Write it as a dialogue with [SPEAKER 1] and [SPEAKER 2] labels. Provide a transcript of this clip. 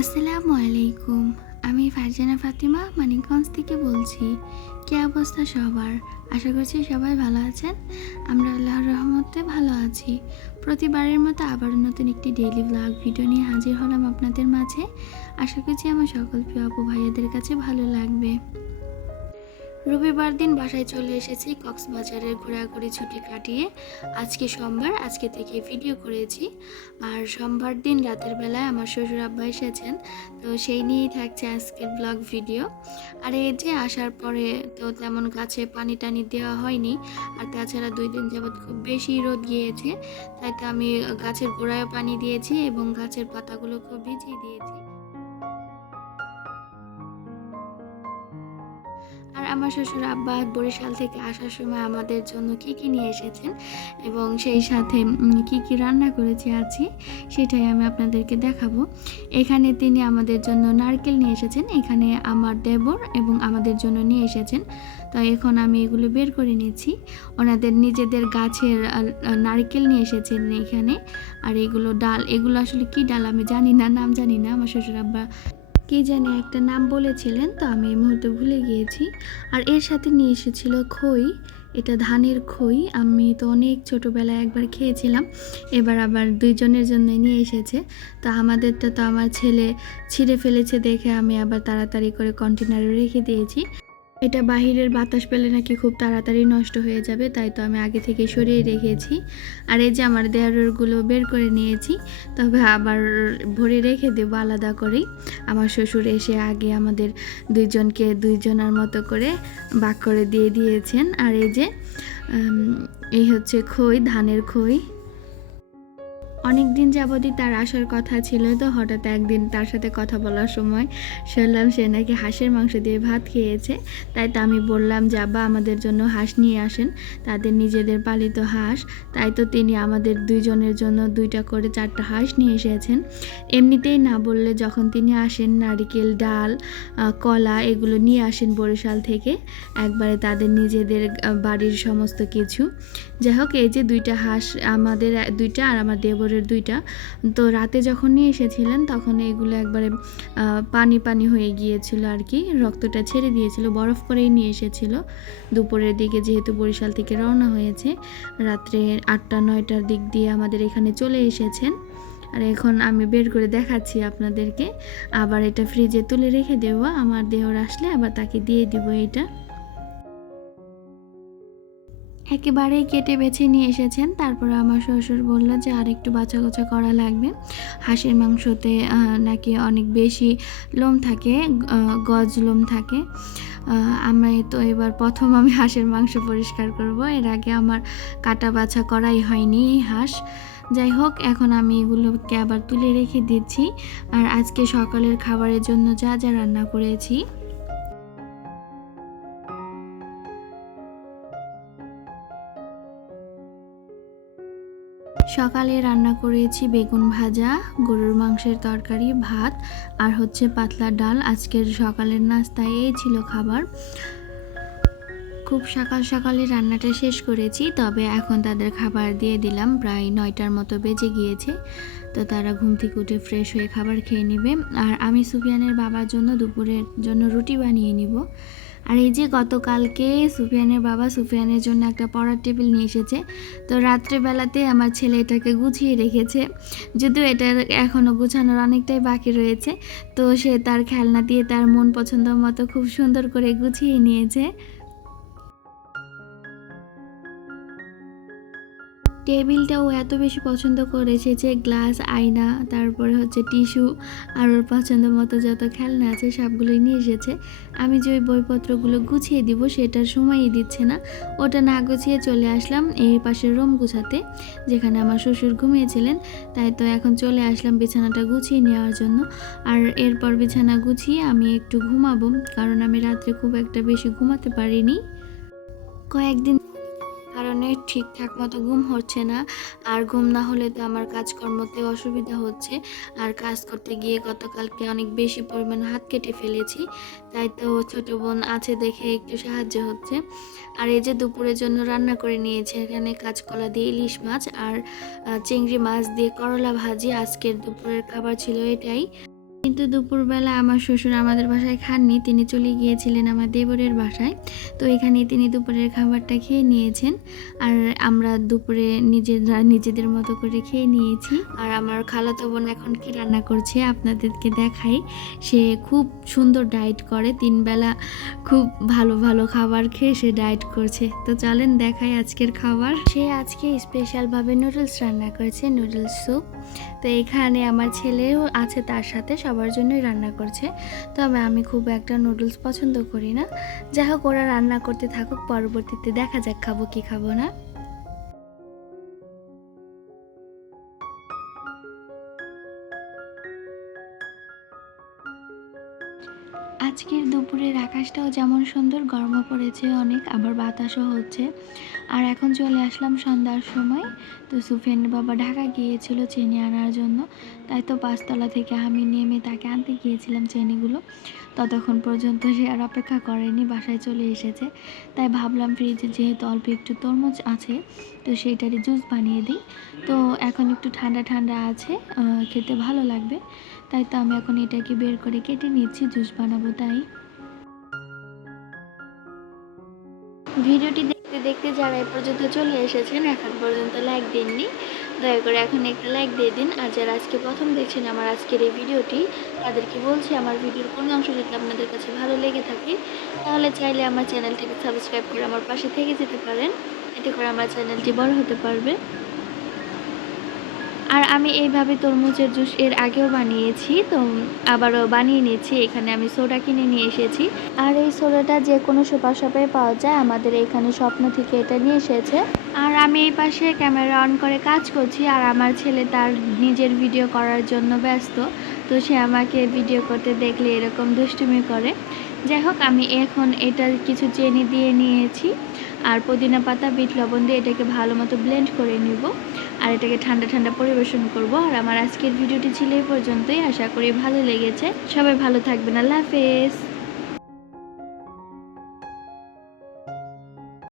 [SPEAKER 1] আসসালামু আলাইকুম, আমি ফারজানা ফাতিমা মানিকগঞ্জ থেকে বলছি। কি অবস্থা সবার? আশা করছি সবাই ভালো আছেন। আমরা আল্লাহর রহমতে ভালো আছি। প্রতিবারের মতো আবার নতুন একটি ডেইলি ব্লগ ভিডিও নিয়ে হাজির হলাম আপনাদের মাঝে। আশা করছি আমার সকল প্রিয় আপু ভাইয়াদের কাছে ভালো লাগবে। রবিবার দিন বাসায় চলে এসেছি, কক্সবাজারের ঘোরাঘুরি ছুটি কাটিয়ে। আজকে সোমবার, আজকে থেকে ভিডিও করেছি। আর সোমবার দিন রাতের বেলায় আমার শ্বশুর আব্বা এসেছেন, তো সেই নিয়েই থাকছে আজকের ব্লগ ভিডিও আর এই যে আসার পরে তো তেমন গাছে পানি টানি দেওয়া হয়নি, আর তাছাড়া দুই দিন যাবৎ খুব বেশি রোদ গিয়েছে। তাই তো আমি গাছের গোড়ায় পানি দিয়েছি এবং গাছের পাতাগুলো খুব ভিজিয়ে দিয়েছি। আমার শ্বশুর আব্বা বরিশাল থেকে আসার সময় আমাদের জন্য কি কি নিয়ে এসেছেন এবং সেই সাথে কি কি রান্না করেছি আছি সেটাই আমি আপনাদেরকে দেখাবো। এখানে তিনি আমাদের জন্য নারকেল নিয়ে এসেছেন, এখানে আমার দেবর এবং আমাদের জন্য নিয়ে এসেছেন। তো এখন আমি এগুলো বের করে নিয়েছি ওনাদের নিজেদের গাছের নারকেল নিয়ে এসেছেন এখানে। আর এগুলো ডাল, এগুলো আসলে কি ডাল আমি জানি না, নাম জানি না। আমার শ্বশুর আব্বা কি জানি একটা নাম বলেছিলেন, তো আমি এই মুহূর্তে ভুলে গিয়েছি। আর এর সাথে নিয়ে এসেছিল খই, এটা ধানের খই। আমি তো অনেক ছোটোবেলায় একবার খেয়েছিলাম, এবার আবার দুইজনের জন্য নিয়ে এসেছে। তো আমাদেরটা তো আমার ছেলে ছিঁড়ে ফেলেছে দেখে আমি আবার তাড়াতাড়ি করে কন্টেনারে রেখে দিয়েছি। এটা বাহিরের বাতাস পেলে নাকি খুব তাড়াতাড়ি নষ্ট হয়ে যাবে, তাই তো আমি আগে থেকে সরিয়ে রেখেছি। আর এই যে আমার দেয়ারগুলো বের করে নিয়েছি, তবে আবার ভরে রেখে দেবো আলাদা করেই। আমার শ্বশুর এসে আগে আমাদের দুইজনকে দুইজনার মতো করে বাক করে দিয়ে দিয়েছেন। আর এই যে এই হচ্ছে খই, ধানের খই। অনেক দিন যাবতই তার আসার কথা ছিল তো হঠাৎ একদিন তার সাথে কথা বলার সময় শুনলাম সে নাকি হাঁসের মাংস দিয়ে ভাত খেয়েছে। তাই তো আমি বললাম যাবা আমাদের জন্য হাঁস নিয়ে আসেন। তাদের নিজেদের পালিত হাঁস। তাই তো তিনি আমাদের দুইজনের জন্য দুইটা করে চারটা হাঁস নিয়ে এসেছেন। এমনিতেই না বললে যখন তিনি আসেন, নারিকেল, ডাল কলা এগুলো নিয়ে আসেন বরিশাল থেকে, একবারে তাদের নিজেদের বাড়ির সমস্ত কিছু। যাই হোক, এই যে দুইটা হাঁস আমাদের, দুইটা আর আমার দেবরের দুইটা। তো রাতে যখন নিয়ে এসেছিলেন তখন এগুলো একবারে পানি পানি হয়ে গিয়েছিল আর কি রক্তটা ছেড়ে দিয়েছিল, বরফ করেই নিয়ে এসেছিল। দুপুরের দিকে যেহেতু বরিশাল থেকে রওনা হয়েছে, রাত্রে আটটা, নয়টার দিক দিয়ে আমাদের এখানে চলে এসেছেন। আর এখন আমি বের করে দেখাচ্ছি আপনাদেরকে। আবার এটা ফ্রিজে তুলে রেখে দেবো, আমার দেহর আসলে আবার তাকে দিয়ে দিব এটা। একেবারেই কেটে বেছে নিয়ে এসেছেন। তারপরে আমার শ্বশুর বলল যে আর একটু বাছা গোছা করা লাগবে। হাঁসের মাংসতে নাকি অনেক বেশি লোম থাকে গজ লোম থাকে। আমি তো এবার প্রথম আমি হাঁসের মাংস পরিষ্কার করব। এর আগে আমার কাটা বাছা করাই হয়নি হাঁস। যাই হোক, এখন আমি এগুলোকে আবার তুলে রেখে দিচ্ছি। আর আজকে সকালের খাবারের জন্য যা যা রান্না করেছি সকালে রান্না করেছি বেগুন ভাজা, গরুর মাংসের তরকারি, ভাত আর হচ্ছে পাতলা ডাল। আজকের সকালের নাস্তায় এই ছিল খাবার। খুব সকাল সকালে রান্নাটা শেষ করেছি, তবে এখন তাদের খাবার দিয়ে দিলাম। প্রায় নয়টার মতো বেজে গিয়েছে, তো তারা ঘুম থেকে উঠে ফ্রেশ হয়ে খাবার খেয়ে নেবে। আর আমি সুফিয়ানের বাবার জন্য দুপুরের জন্য রুটি বানিয়ে নিব। আর এই যে গতকালকে সুফিয়ানের বাবা সুফিয়ানের জন্য একটা পড়ার টেবিল নিয়ে এসেছে, তো রাত্রেবেলাতে আমার ছেলে এটাকে গুছিয়ে রেখেছে। যদিও এটা এখনও গুছানোর অনেকটাই বাকি রয়েছে, তো সে তার খেলনা দিয়ে তার মন পছন্দ মতো খুব সুন্দর করে গুছিয়ে নিয়েছে। টেবিলটাও এত বেশি পছন্দ করেছে যে গ্লাস, আয়না, তারপরে হচ্ছে টিস্যু আর ওর পছন্দ মতো যত খেলনা আছে সবগুলোই নিয়ে এসেছে। আমি যে ওই বইপত্রগুলো গুছিয়ে দিব সেটার সময়ই দিচ্ছে না। ওটা না গুছিয়ে চলে আসলাম এই পাশের রুম গুছাতে, যেখানে আমার শ্বশুর ঘুমিয়েছিলেন। তাই তো এখন চলে আসলাম বিছানাটা গুছিয়ে নেওয়ার জন্য। আর এরপর বিছানা গুছিয়ে আমি একটু ঘুমাবো, কারণ আমি রাত্রে খুব একটা বেশি ঘুমাতে পারিনি। কয়েকদিন কারণে ঠিকঠাক মতো ঘুম হচ্ছে না। আর ঘুম না হলে তো আমার কাজকর্মতে অসুবিধা হচ্ছে। আর কাজ করতে গিয়ে গতকালকে অনেক বেশি পরিমাণ হাত কেটে ফেলেছি। তাই তো ছোট বোন আছে দেখে একটু সাহায্য হচ্ছে। আর এই যে দুপুরের জন্য রান্না করে নিয়েছে, এখানে কাঁচকলা দিয়ে ইলিশ মাছ আর চিংড়ি মাছ দিয়ে করলা ভাজি। আজকের দুপুরের খাবার ছিল এটাই। কিন্তু দুপুরবেলা আমার শ্বশুর আমাদের বাসায় খাননি, তিনি চলে গিয়েছিলেন আমার দেবরের বাসায়। তো এখানে তিনি দুপুরের খাবারটা খেয়ে নিয়েছেন। আর আমরা দুপুরে নিজেরা, নিজেদের মতো করে খেয়ে নিয়েছি। আর আমার খালাতো বোন এখন কি রান্না করছে আপনাদেরকে দেখাই। সে খুব সুন্দর ডায়েট করে তিন বেলা খুব ভালো ভালো খাবার খেয়ে সে ডায়েট করছে। তো চলেন দেখাই আজকের খাবার। সে আজকে স্পেশালভাবে নুডলস রান্না করেছে নুডলস স্যুপ তো এখানে আমার ছেলেও আছে তার সাথে, সবার জন্যই রান্না করছে। তবে আমি খুব একটা নুডলস পছন্দ করি না। যাই হোক, ওরা রান্না করতে থাকুক, পরবর্তীতে দেখা যাক খাব কি খাব না। আজকের দুপুরের আকাশটাও যেমন সুন্দর, গরমও পড়েছে অনেক, আবার বাতাসও হচ্ছে। আর এখন চলে আসলাম সন্ধ্যার সময়। তো সুফেন বাবা ঢাকা গিয়েছিল চেনি আনার জন্য। তাই তো পাঁচতলা থেকে আমি নেমে তাকে আনতে গিয়েছিলাম চেনিগুলো। ততক্ষণ পর্যন্ত সে আর অপেক্ষা করেনি, বাসায় চলে এসেছে। তাই ভাবলাম ফ্রিজে যেহেতু অল্প একটু তরমুজ আছে, তো সেইটারই জুস বানিয়ে দিই। তো এখন একটু ঠান্ডা ঠান্ডা আছে খেতে ভালো লাগবে। তাই তো আমি এখন এটাকে বের করে কেটে নিচ্ছি জুস বানাবো তাই। ভিডিওটি দেখতে দেখতে যারা এ পর্যন্ত চলে এসেছেন, এখন পর্যন্ত লাইক দেননি, দয়া করে এখন একটা লাইক দিয়ে দিন। আর যারা আজকে প্রথম দেখছেন আমার আজকের এই ভিডিওটি, তাদেরকে বলছি আমার ভিডিওর কোনো অংশ যদি আপনাদের কাছে ভালো লেগে থাকে, তাহলে চাইলে আমার চ্যানেলটিকে সাবস্ক্রাইব করে আমার পাশে থেকে যেতে পারেন। এতে করে আমার চ্যানেলটি বড় হতে পারবে। আর আমি এইভাবে তরমুজের জুস এর আগেও বানিয়েছি, তো আবারও বানিয়ে নিয়েছি এখানে আমি সোডা কিনে নিয়ে এসেছি। আর এই সোডাটা যে কোনো সুপার শপে পাওয়া যায়, আমাদের এখানে স্বপ্ন থেকে এটা নিয়ে এসেছে। আর আমি এই পাশে ক্যামেরা অন করে কাজ করছি, আর আমার ছেলে তার নিজের ভিডিও করার জন্য ব্যস্ত, তো সে আমাকে ভিডিও করতে দেখলে এরকম দুষ্টুমি করে। যাই হোক, আমি এখন এটা কিছু চেনি দিয়ে নিয়েছি। আর পুদিনা পাতা, বিট, লবণ দিয়ে এটাকে ভালো মতো ব্লেন্ড করে নিব আর এটাকে ঠান্ডা ঠান্ডা পরিবেশন করব। আর আমার আজকের ভিডিওটি ছিল এই পর্যন্তই। আশা করি ভালো লেগেছে। সবাই ভালো থাকবেন। আল্লাহ হাফেজ।